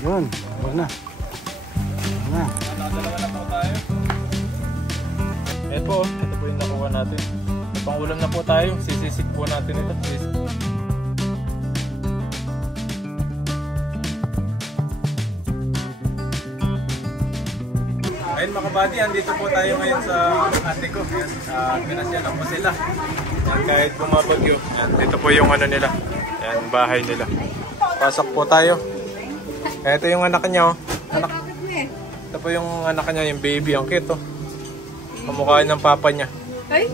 Yun, wala na. Wala na. Nakadalawa na po tayo. Ito po yung nakuha natin. Pangulam na po tayo. Sisisik po natin ito. Ayun mga kabady, andito po tayo ngayon sa ate ko. Pinasya lang po sila. Yan, kahit bumabagyo. Yan, dito po yung ano nila. Yan, bahay nila. Pasok po tayo. Ito yung anak niya. Anak. Ito po yung anak niya, yung baby. Ang cute, oh. Kamukha ng papa niya. Ay,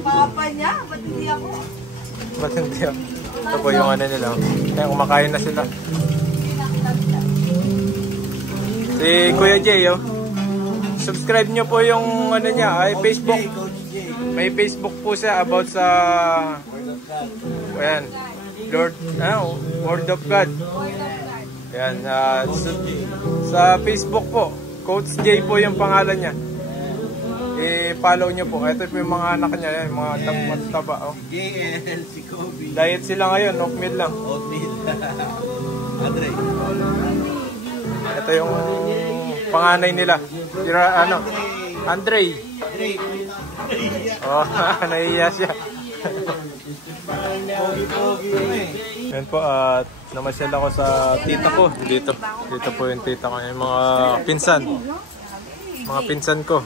papa niya? Ba't hindi ako? Ba't hindi ako? Ito po yung ano nila. Kaya kumakain na sila. Si Kuya Jay, oh. Subscribe nyo po yung ano niya, ay Facebook. May Facebook po siya about sa ayan, Word of God. Ayan, sa Facebook po. Coach J po yung pangalan niya. I-follow nyo po. Ito po yung mga anak niya, yung mga taba. Oh. JL, si Kobe. Diet sila ngayon, oatmeal lang. Oatmeal. Andre. Ito yung panganay nila. Ano? Andre. Oh, nahiya siya. Yan po, at namasyal ako sa tita ko. Dito po yung tita ko. Yung mga pinsan. Mga pinsan ko.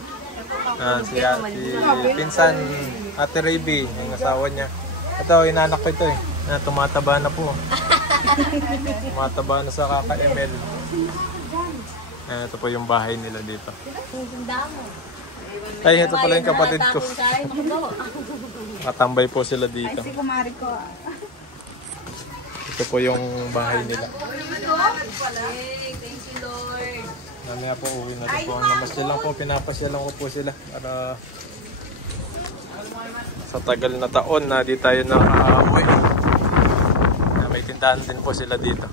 Si pinsan, Ate Raby, yung asawa niya. Ito, inanak ko ito eh. Tumataba na po. Tumataba na sa kaka-ML. Ito po yung bahay nila dito. Ay, ito pala yung kapatid ko. Nakatambay po sila dito. Ay, si kumari ko. Ito po yung bahay nila. Thank you, Lord. Mamaya po uwi na ito po. Namasyal lang po, pinapasya lang ko po sila. Para sa tagal na taon na di tayo nakaka-uwi. May tindahan din po sila dito.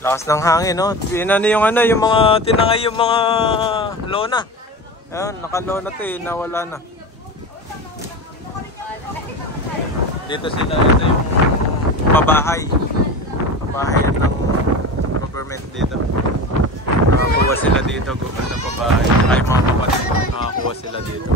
Lakas ng hangin, no? Inano yung ano, yung mga tinangay yung mga lona. Ayun, nakalona to eh, nawala na. Dito sila, ito yung pabahay. Pabahay ng government dito. Nakakuha sila dito, Google na pabahay. Ay, mga kapatid ko, nakakuha sila dito.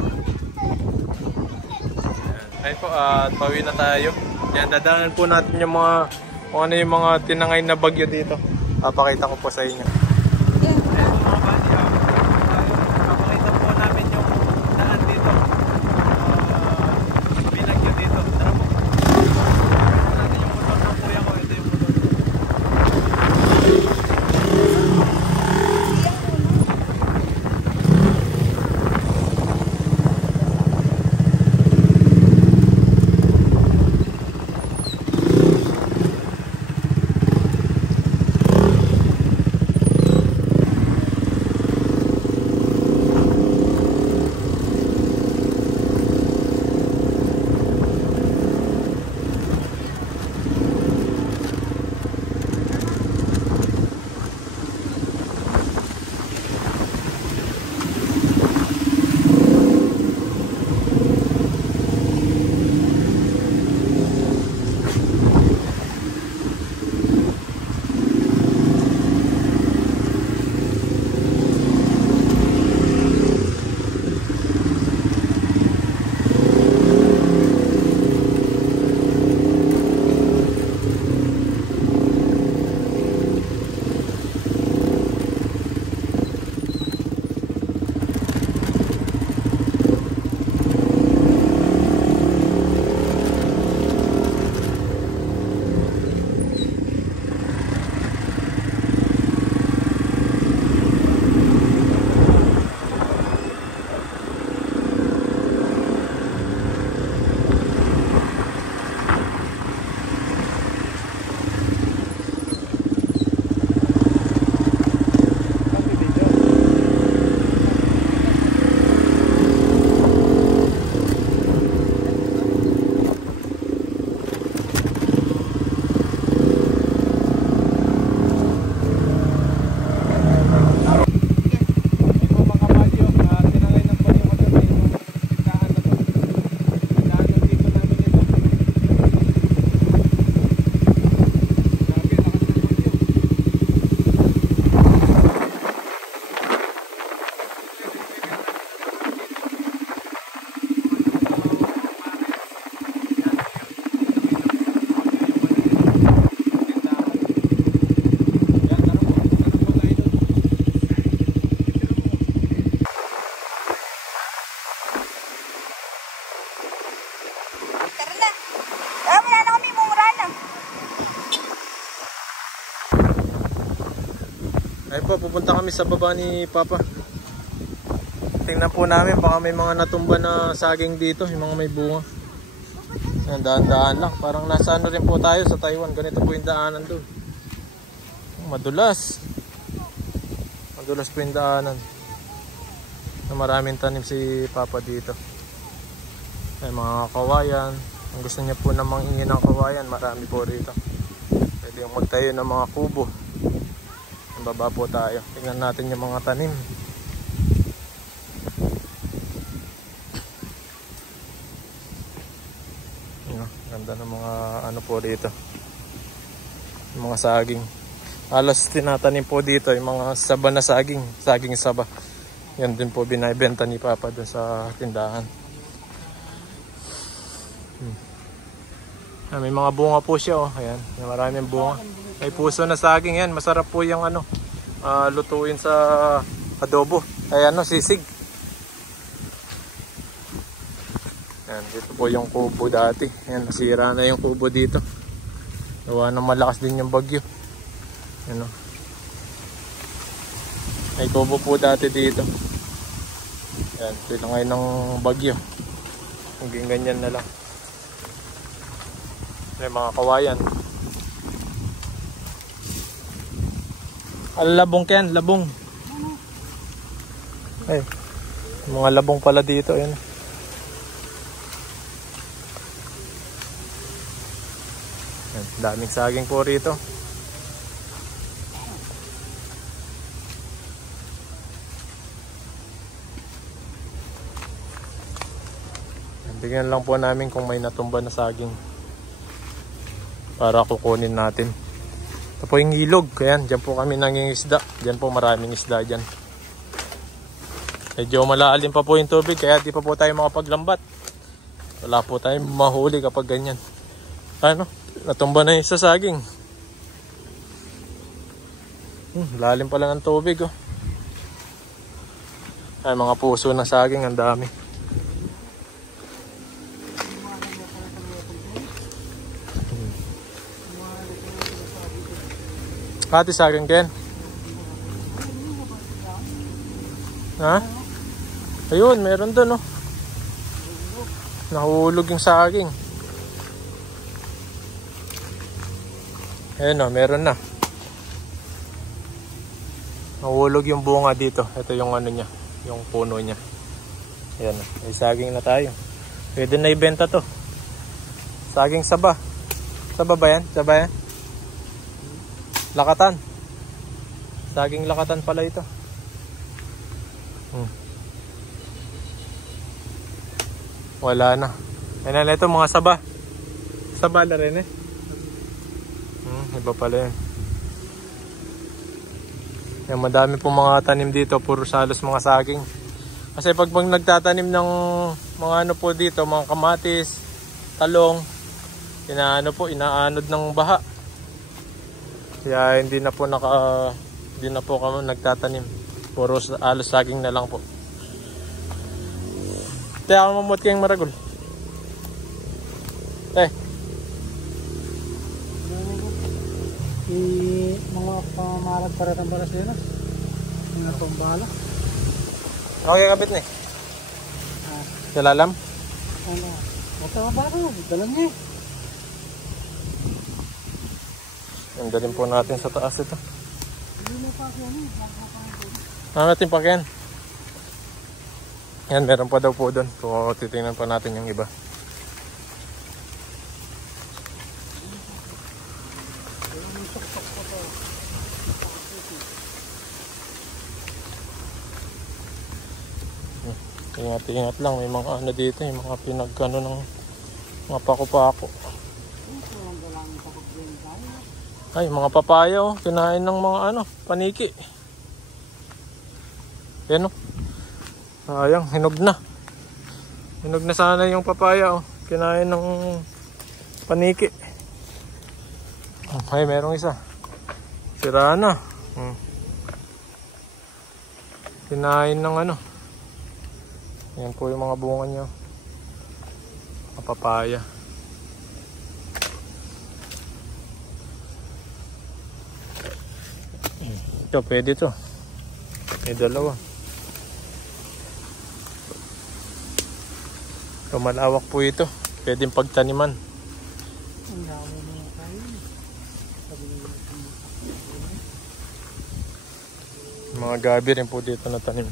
Ayun po, at pauwi na tayo. Yan, dadaanan po natin yung mga, kung ano yung mga tinangay na bagyo dito. Papakita ko po sa inyo. Papakita po namin yung daan dito. Binagyo dito. Tara po. Ito natin yung motor ng kuya ko. Ito yung motor. Papa, pupunta kami sa baba ni Papa. Tingnan po namin, baka may mga natumba na saging dito, yung mga may bunga. Yan, daan-daan lang. Parang nasa ano rin po tayo sa Taiwan. Ganito po yung daanan doon. Madulas. Madulas po yung daanan. Maraming tanim si Papa dito. May mga kawayan. Kung gusto niya po namang ingin ng kawayan, marami po rito. Pwede yung magtayo ng mga kubo. Ang baba po tayo. Tingnan natin yung mga tanim. Ganda ng mga ano po dito, yung mga saging. Halos tinatanim po dito yung mga saba na saging saba. Yan din po binibenta ni Papa dun sa tindahan. May mga bunga po siya, oh. Ayan, may maraming bunga. May puso na saging yan. Masarap po yung ano, lutuin sa adobo. Ay ano, sisig. Yan, dito po yung kubo dati. Yan, nasira na yung kubo dito. Gawa na malakas din yung bagyo. Yan, may kubo po dati dito. Yan, sila ngayon ng bagyo. Hanggang ganyan na lang. May mga kawayan. Labong yan, labong. Ay, mga labong pala dito. Yan. Daming saging po rito. Tingnan lang po namin kung may natumba na saging para kukunin natin. Ito po yung ilog. Ayan, dyan po kami nangingisda. Dyan po maraming isda dyan. Medyo malalim pa po yung tubig, kaya di pa po tayo makapaglambat. Wala po tayong mahuli kapag ganyan. Ano? Natumba na yung sa saging. Lalim pala ng tubig, oh. Ay, mga puso na saging, ang dami. Hati saging Ken? Ha? Ayun, meron doon, oh. Nahulog yung saging. Ayun, oh, meron na. Nahulog yung bunga dito. Ito yung ano niya, yung puno niya. Ayan, oh. May saging na tayo. Pwede na ibenta to. Saging saba. Saba ba yan? Saba yan? Lakatan. Saging lakatan pala ito. Wala na. Ayun na ito, mga saba. Saba na rin eh. Iba pala yun. Yung madami pong mga tanim dito, puro salos mga saging. Kasi pag nagtatanim ng mga ano po dito, mga kamatis, talong, inaanod ng baha. Kaya hindi na po kami nagtatanim. Puro halos saging na lang po. Kaya ako mamut kayong maragol. Mga pamarag para ng balas yun. Mga pambala. Okay, kapit na eh. Kalalam? Ano? Ito ba ito? Dalam niya. Ganda rin po natin sa taas ito. Natin pa yan. Yan, meron pa daw po doon. Kung titingnan pa natin yung iba. Ingat-ingat lang, may mga ano dito, yung mga pinagkano ng mga pako-pako. Ay, mga papaya, oh, kinain ng mga ano, paniki. Yan, oh. Sayang, hinog na. Hinog na sana yung papaya, oh. Kinain ng paniki. Ay, merong isa. Sira na. Kinain ng ano. Yan po yung mga bunga niya. Mga papaya. Ito, pwede to. May dalawa. So, malawak po ito. Pwedeng pagtaniman. Ang dami mga kain. Sabi nila, Mga gabi rin po dito na tanim.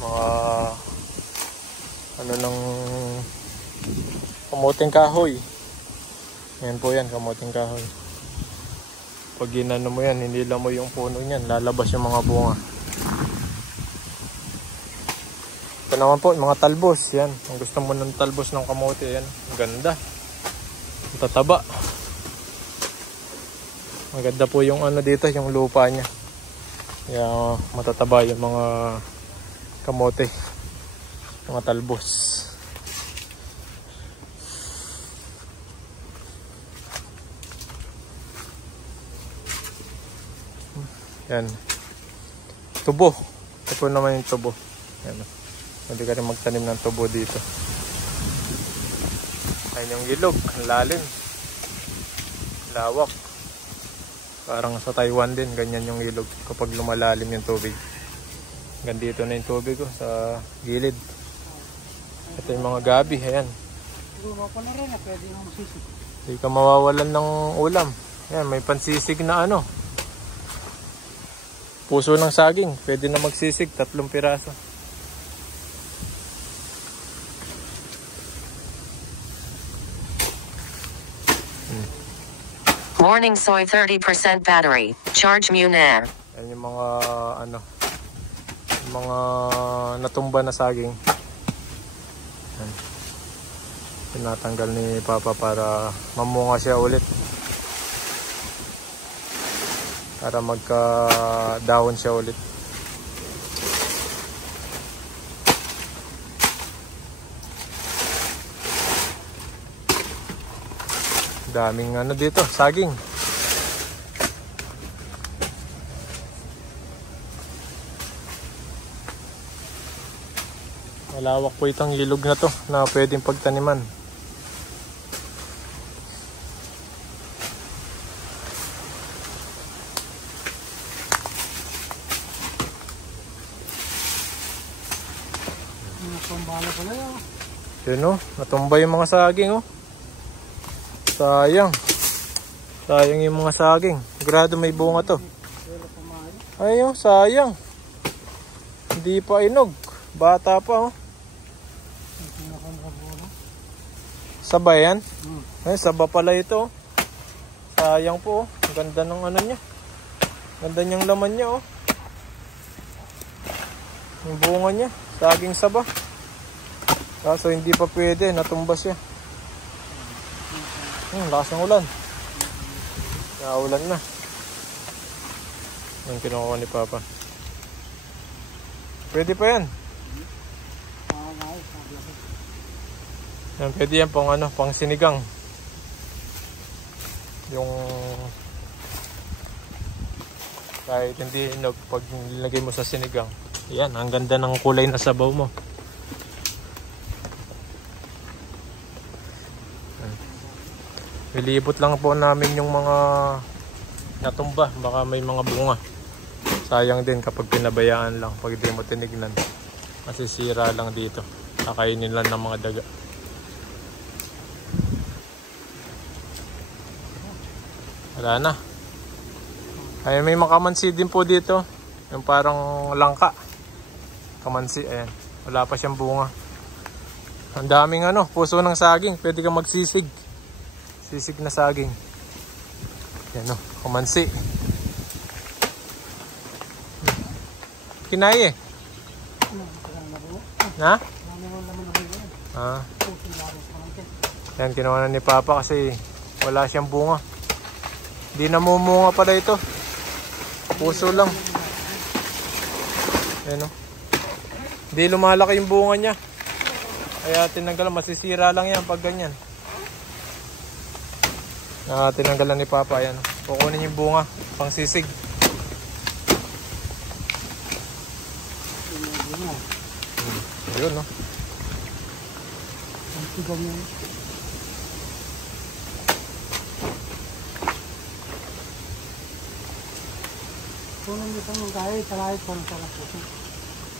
Mga ano ng kamuting kahoy. Yan po yan, kamuting kahoy. Pag ginano mo yan, hindi lang mo yung puno niyan, lalabas yung mga bunga. Ito naman po, mga talbos. Yan, kung gusto mo ng talbos ng kamote, yan. Ang ganda. Ang tataba. Ang ganda po yung ano dito, yung lupa niya. Kaya matataba yung mga kamote. Mga talbos. Yan. Tubo. Ito po naman yung tubo. Yan. Pwede ka rin magtanim ng tubo dito. Ayun yung ilog. Ang lalim. Lawak. Parang sa Taiwan din. Ganyan yung ilog kapag lumalalim yung tubig. Hanggang dito na yung tubig sa gilid. Ito yung mga gabi. Ayan. Luma ko na rin na pwede nang sisig. Hindi ka mawawalan ng ulam. Ayan, may pansisig na ano. Puso ng saging. Pwede na magsisig. 3 piraso. Morning soy 30% battery. Charge muna. Ayan yung mga ano. Yung mga natumba na saging. Ayan. Tinatanggal ni Papa para mamunga siya ulit. Para magka-dahon siya ulit. Daming ano dito, saging. Malawak po itong ilog na to na pwedeng pagtaniman. Pambala pala yun. Yun o, natumba yung mga saging o. Sayang. Sayang yung mga saging. Sigurado may bunga to. Ay o, sayang. Hindi pa inog. Bata pa o. Saba yan? Ay, saba pala ito o. Sayang po o. Ang ganda ng ano niya. Ganda niyang laman niya o. Yung bunga niya. Saging saba. Kaso hindi pa pwede, natumbas siya. Lakas ng ulan. Naulan na. Yung kinukuha ni Papa. Pwede pa yan. Yan, pwede yan pang ano, pang sinigang. Yung kahit hindi pag nilagay mo sa sinigang. Yan, ang ganda ng kulay na sabaw mo. Ilibot lang po namin yung mga natumba. Baka may mga bunga. Sayang din kapag pinabayaan lang. Pag di mo tinignan. Masisira lang dito. Kakainin lang ng mga daga. Wala na. Ay, may makamansi din po dito. Yung parang langka. Kamansi, ayan. Wala pa siyang bunga. Ang daming ano, puso ng saging. Pwede kang magsisig. Sisig na saging. Yan o, kamansi. Kinay eh. Ha? Yan, kinuha na ni Papa kasi wala siyang bunga. Hindi namumunga pala ito. Puso lang. Yan o. Hindi lumalaki yung bunga niya. Kaya tinanggal, masisira lang yan pag ganyan. Tinanggalan ni Papa. Ayan. Kukunin yung bunga. Pang sisig. Ayun no. Tigam yan. Kung nang isang mong kahit kahit pa ng salang puso.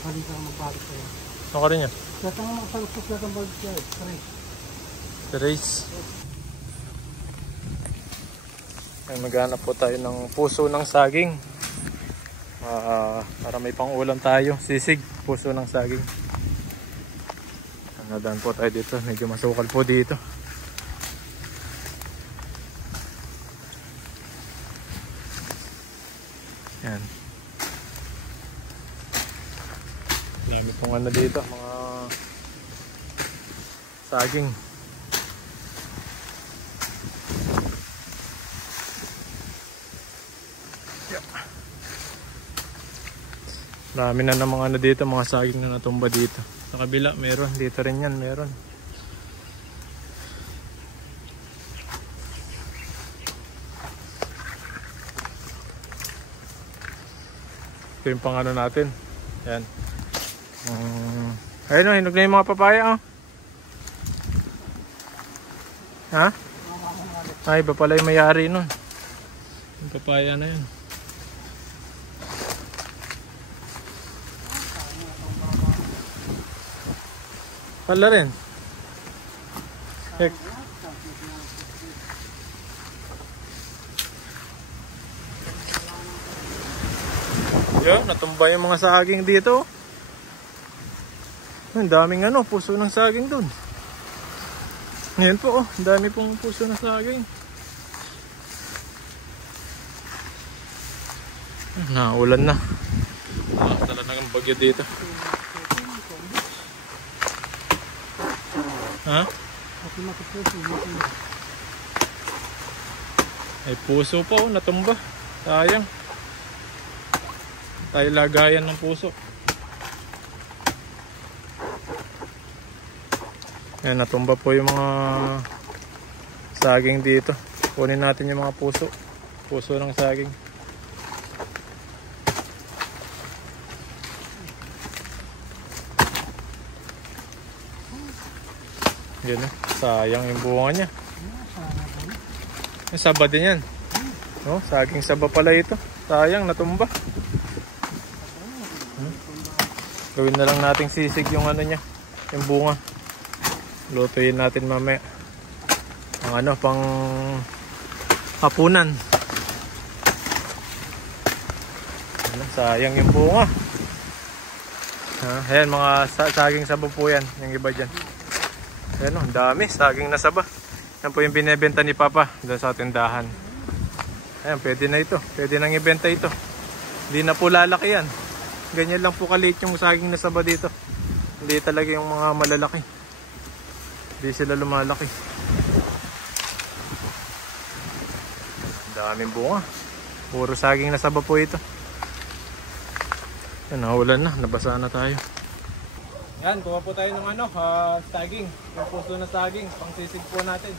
Pwede kang magbalik sa'yo. Ako rin yan. Kaya kang magsalupos lang ang balik sa'yo. Race. Ay, maghanap po tayo ng puso ng saging. Para may pang ulam tayo. Sisig, puso ng saging. Nadaan po tayo dito. Medyo masukal po dito. Yan. Dami pong ano dito. Mga saging. Dami na ng mga ano dito, mga saging na natumba dito. Sa kabila meron, dito rin yan meron. Ito yung pang ano natin. Yan. Ayun o, hinog na yung mga papaya o. Ha? Ay, iba pala yung mayari nun. Yung papaya na yun. Pala rin. Heck. Yan, natumba yung mga saging dito. Ang daming ano, puso ng saging dun. Ngayon po, ang dami pong puso ng saging. Naulan na. Talaga ng bagyo dito. Ha? Ay puso pa oh, natumba. Sayang. Tayo lagayan ng puso. Ayan, natumba po yung mga saging dito. Kunin natin yung mga puso. Puso ng saging. Yan o, sayang yung bunga niya. Yung saba din yan. No, saging saba pala ito. Sayang, natumba. Gawin na lang nating sisig yung ano niya, yung bunga. Lutuin natin mamaya. Ang ano, pang hapunan. Sayang yung bunga. Ayan, mga saging saba po yan. Yung iba dyan. Ayan o, ang dami, saging na saba. Yan po yung binibenta ni Papa doon sa tindahan. Ayan, pwede na ito. Pwede nang ibenta ito. Hindi na po lalaki yan. Ganyan lang po kaliit yung saging na saba dito. Hindi talaga yung mga malalaki. Hindi sila lumalaki. Daming bunga. Puro saging na saba po ito. Yan, nahulan na. Nabasa na tayo. Yan, kuha po tayo ng ano, saging. Yung puso na saging, pang sisig po natin.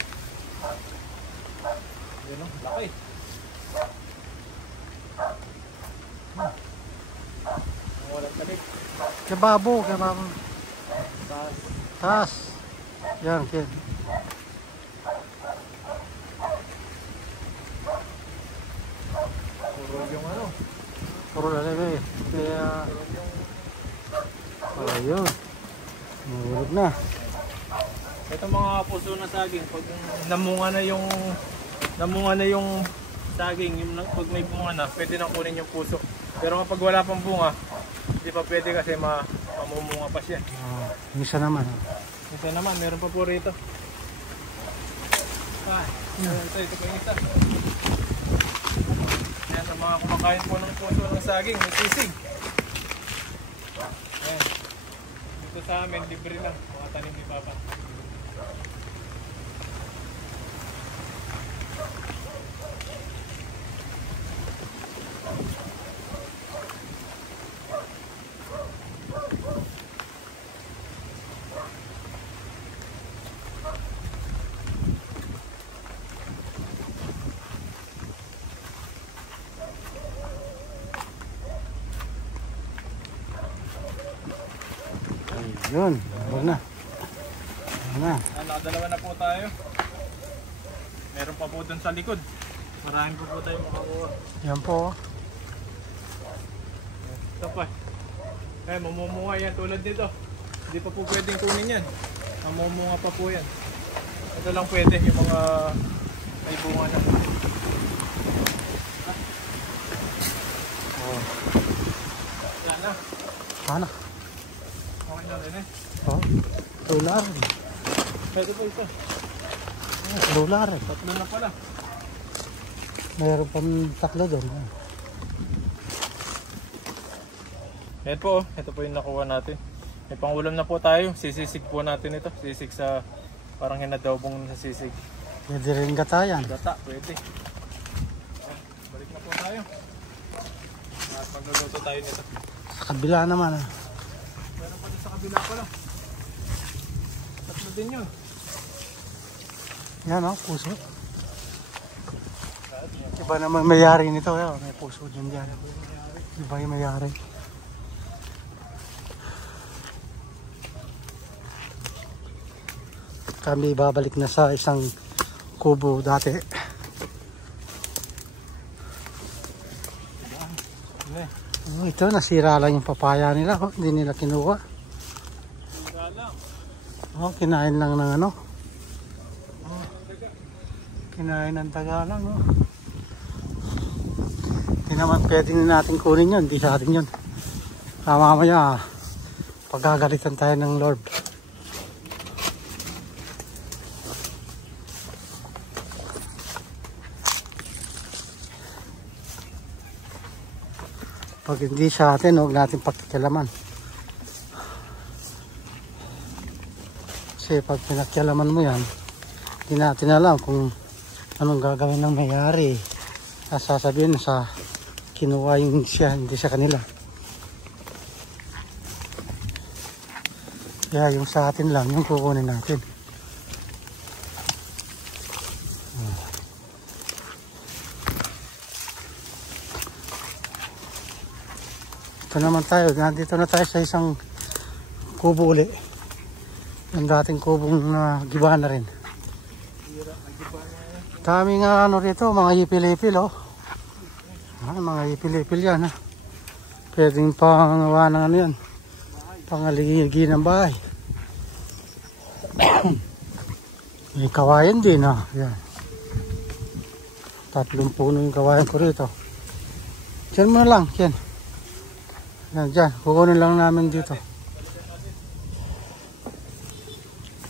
Yan o, laki. Walang talit. Kababo. Taas. Yan, kid. Puro yung ano. Puro lalagay. Kaya... ayun. Mahulog na. Ito mga puso na saging, pag namunga na yung saging, yung pag may bunga na, pwede na kunin yung puso. Pero kapag wala pang bunga, hindi pa pwede kasi mamumunga pa siya. Isa naman. Ito naman, meron pa po rito. Ito po yung isa. Yan, sa mga kumakain po ng puso ng saging, may sisig. Ayan. Dito sa amin, libre lang. Mga tanim ni Papa. Yun, huwag na. Na. Nakadalawa na po tayo. Meron pa po dun sa likod. Marami po tayo makakuha. Yan po. Ito pa. Eh, mamumunga yan tulad dito. Hindi pa po pwedeng kunin yan. Mamumunga pa po yan. Ito lang pwede yung mga may bunga na. Oh. Yan na. Ano? Okay na rin eh. Oh. Lular. Pwede po ito. Lular. Tatlo na pala. Mayroon pang tatlo doon. Yan po, ito po yung nakuha natin. May pangulam na po tayo. Sisisig po natin ito. Sisig sa parang hinadobong sa sisig. Pwede rin gatayan. Gata, pwede. Balik na po tayo. At magluluto tayo nito. Sa kabila naman. Meron pa din sa kabila pala. Tatlo din yun. Yan o, puso. Iba naman mayari nito. May puso dyan dyan. Iba yung mayari. Kami babalik na sa isang kubo dati. Oh, ito, nasira lang yung papaya nila. Oh, hindi nila kinuha. Oh, kinain lang ng ano. Oh, kinain ng taga lang. Oh. Hindi naman pwede natin kunin yun. Hindi sa atin yun. Mamaya, pagagalitan tayo ng Lord. Pag hindi sa atin, huwag natin pakikialaman. Kasi pag pinakialaman mo yan, hindi natin alam kung anong gagawin ng mayari. Sasabihin sa kinuha yung siya, hindi sa kanila. Kaya yung sa atin lang, yung kukunin natin. Ito naman tayo, nandito na tayo sa isang kubo uli. Yung dating kubong giba na rin. Dami nga ano rito, mga ipil-ipil oh. Mga ipil-ipil yan ha. Pwedeng pangawa ng ano yan. Pangaligigi ng bahay. May kawayan din ha. Yan. 3 puno yung kawayan ko rito. Diyan mo na lang, yan. Yan, dyan. Kukunin lang namin dito.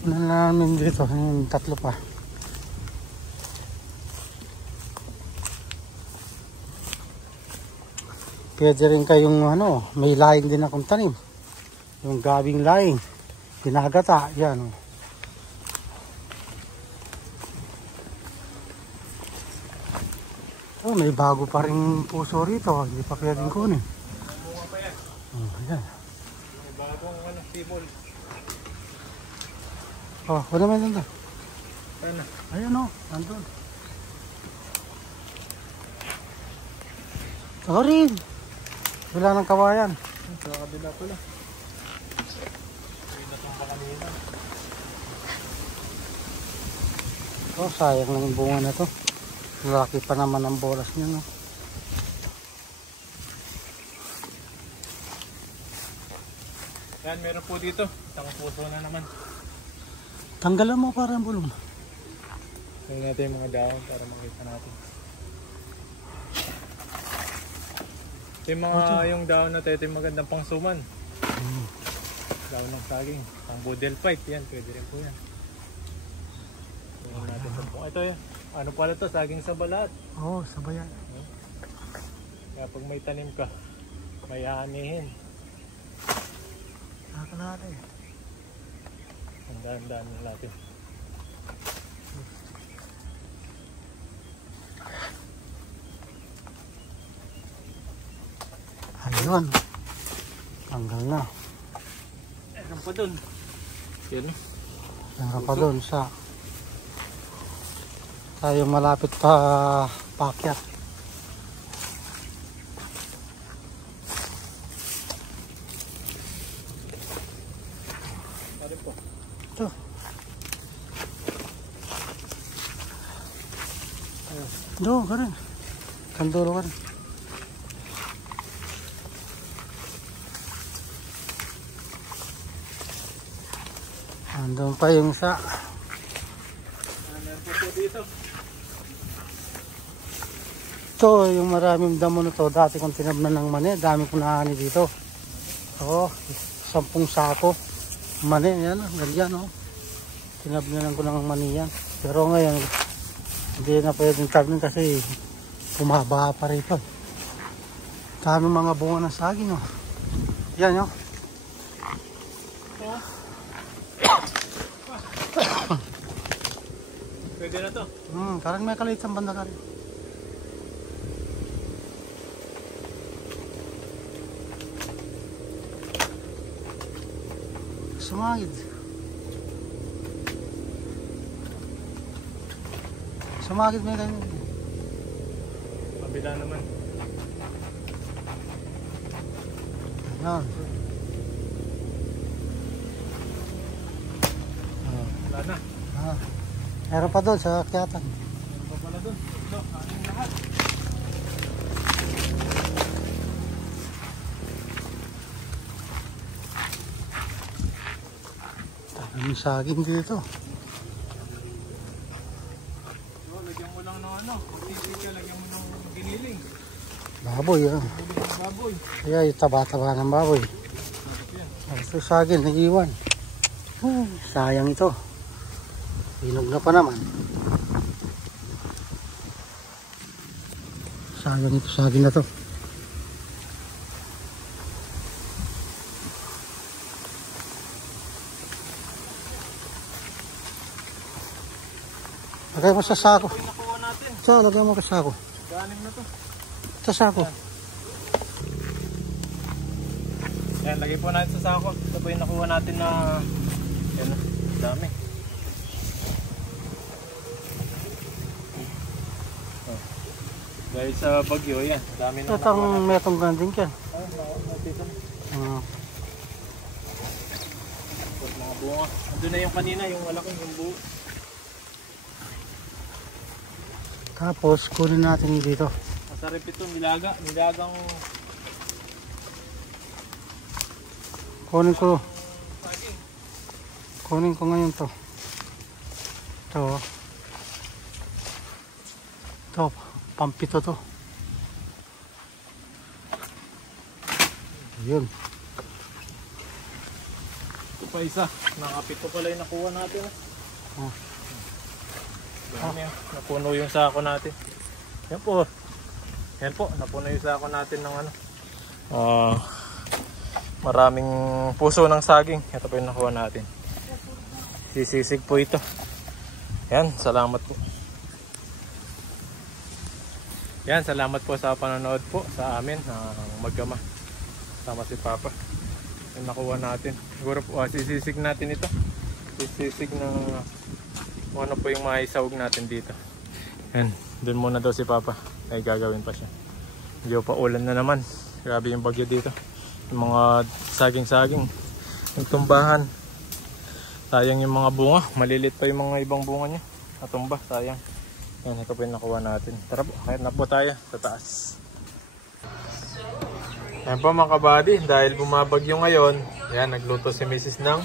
Kukunin lang namin dito. Yung 3 pa. Pwede rin kayong ano, may laing din akong tanim. Yung gabing laing. Ginagata. Yan. Oh, may bago pa rin puso rito. Hindi pa pwedeng kunin. Oh, ayan. May bagong sibol. Oh, wala may nandun. Ano? Ayan o, nandun. Sorry. Wala ng kawayan. Sa kabila pala. Ay, natumba kanina. Oh, sayang lang yung bunga na to. Laki pa naman ang bolas niya, no? Yan, meron po dito. Isang puso na naman. Tanggalan mo para ang bulong. Tingnan natin yung mga dahon para makita natin. Yung mga yung dahon na ito yung magandang pangsuman. Dahon ng saging. Pang budel fight. Yan, pwede rin po yan. Tingnan natin po. Ito yan. Ano pala ito? Saging sa balat. Oo, sabayan. Kaya pag may tanim ka, may aanihin. Nakakalala eh. Ang daan-daan natin. Ayun. Tanggal na. Meron pa dun. Yan. Meron pa doon sa tayo malapit pa paakyat. Meron po. Ito. Doon ka rin. Kandulo ka rin. Andun pa yung isa. Meron po dito. Ito, yung maraming damo na to. Dati kong tinabnan ng mani. Dami kong naani dito. Oo, 10 sako. Mani, yan. Ganyan, oh. Tinabnan ko ng mani yan. Pero ngayon, hindi na pwedeng tabnan kasi bumaba pa rito. Dami mga bunga ng saging, oh. Yan, oh. Pwede na to. Parang may kalit sa banda ka rin. Sumagid. Sumagid may ganyan. Kabila naman. Yan. Wala na. Meron pa doon sa akyatan. Meron pa pala doon. Ito, kanin lahat. Ang saging dito. Lagyan mo lang ng ano. Pag-ibig ka, lagyan mo ng giniling. Baboy, ah. Giniling ng baboy. Kaya yung taba-taba ng baboy. Ito saging, nag-iwan. Sayang ito. Hinog na pa naman. Sayang ito, saging na to. Lagay mo sa sako. Ito yung nakuha natin. Ito, lagay mo sa sako. Ganim na to. Sa sako. Yan, lagay po natin sa sako. Ito po yung nakuha natin na yan, dami. Dahil sa bagyo, yan. Dami na Ito ang metong ganding ka. Dito na. Mga bunga. Andun na yung kanina, yung malaking yung buo. Tapos, kunin natin dito. Masarap ito, nilagang Kunin ko. Kunin ko ngayon to. Ito. Ito, pampito to. Yun. ito pa isa. Nakapito pala yung nakuha natin. Oh. Dami, napuno yung sako natin. Yan po. Yan po, napuno yung sako natin ng ano. Maraming puso ng saging. Ito po yung nakuha natin. Sisisig po ito. Yan, salamat po. Yan, salamat po sa panonood po sa amin ng Magama. Sama si Papa. Yung nakuha natin. Siguro po, sisisig natin ito. Sisisig ng ano po yung maisawag natin dito. Yan, dun muna daw si Papa. Ay gagawin pa siya. Medyo pa ulan na naman. Grabe yung bagyo dito. Yung mga saging-saging. Yung tumbahan. Sayang yung mga bunga. Malilit pa yung mga ibang bunga niya. Natumba, sayang. Yan, ito po yung nakuha natin. Tara po, kahit na po tayo sa taas. Yan po mga kabady. Dahil bumabagyo ngayon, yan, nagluto si Mrs. ng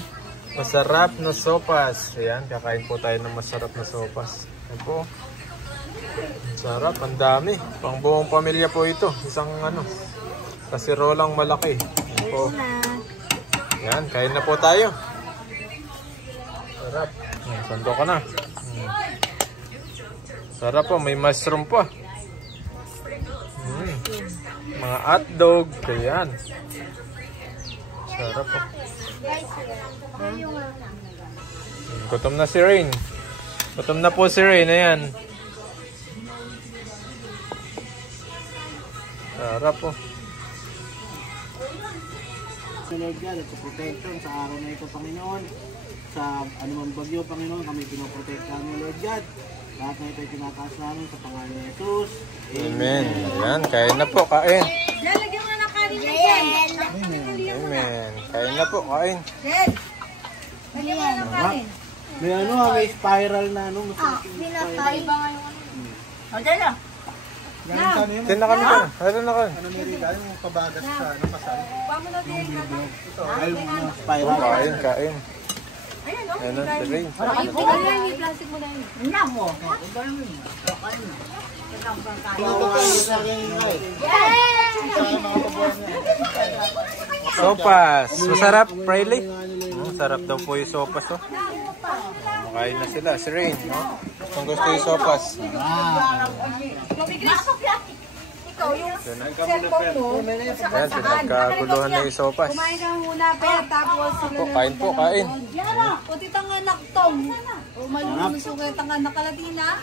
masarap na sopas. Ayan, kakain po tayo ng masarap na sopas. Ayan po. Sarap, ang dami. Pang buong pamilya po ito. Isang ano, kasirolang malaki. Ayan po. Ayan, kain na po tayo. Sarap. Ayan, sando ka na. Sarap po, may mushroom pa. Mga hotdog. Ayan. Sarap po. Gutom na si Rain. Gutom na po si Rain. Ayan. Sarap po. Lord God, at sa protection sa araw na ito, Panginoon. Sa anumang bagyo, Panginoon, kami pinoprotektahan mo, Lord God. Lahat na ito ay tinataas namin sa pangalan ni Jesus. Amen. Ayan, kain na po, kain. Lalagyan mo na ng kanin ng Jen. Amen. Kain na po, kain. Jen! Lagyan mo na ng kanin. May ano, may spiral na ano. Pinapay ba nga yung ano? Okay na. Tin na kami na. Ano na kayo? Ano nila yung kabagas sa ano kasal? Paano na din ka? Spiral. Kain, kain. Ayan, no? Ayan na, si Rain. Ayun, tingnan yan, yung plastic mo na yun. Sopas. Masarap, Riley. Sarap daw po yung sopas, oh. Makain na sila, si Rain, no? Kung gusto yung sopas. Ikaw, yung cellphone mo, Ayan, pinagkaguluhan na yung sopas. kumain ka muna, pero tapos Po, kain po, kain. o titang anak tong. O maluluso kayo tang anak kalatina.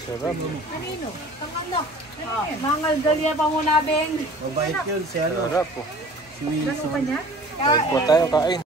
Sarap. Kanino? Tang anak. Mangal galia pa muna, Ben. Mabait yun si ano. Sarap po. Si Wilson. Kain po tayo, kain.